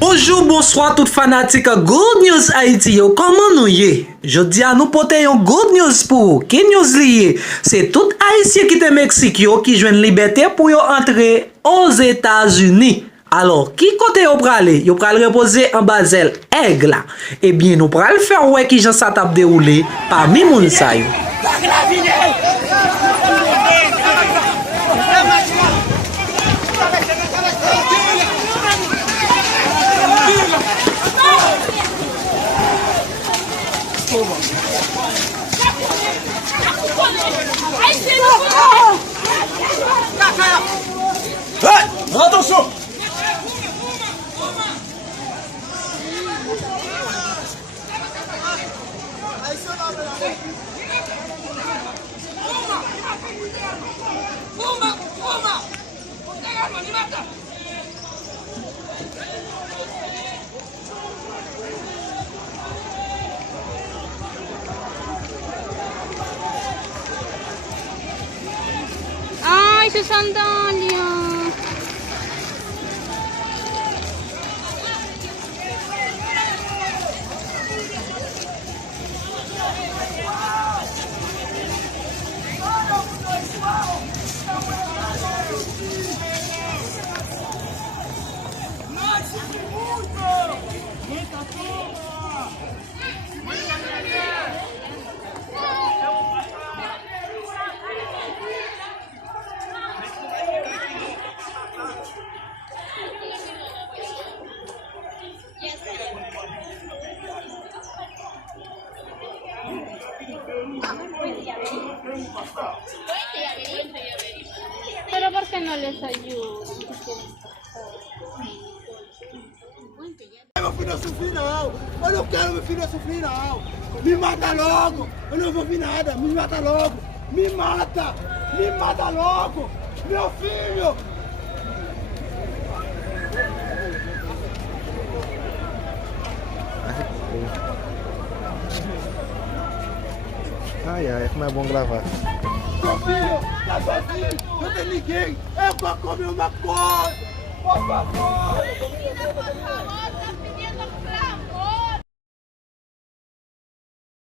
Bonjour, bonsoir tout fanatique Good News Haïti. Comment nous y? Je dis à nous porter un good news pour qui news lié. C'est tout Haïtien qui est Mexique qui joignent liberté pour entrer aux États-Unis. Alors, qui côté yo prale? Yo pral reposer en Basel Aigle. Eh bien, nous pral faire ouais qui j'en ça t'a déroulé parmi moun sa yo. Attention! Ay, sus sandalias. Pero ¿por qué no les ayudan? Meu filho sofrer não, eu não quero meu filho sofrer não. Me mata logo, eu não vou vir nada, me mata logo, me mata logo, meu filho. Ai, ai, como é bom gravar. Meu filho, tá sozinho, não tem ninguém, eu vou comer uma coisa, por favor.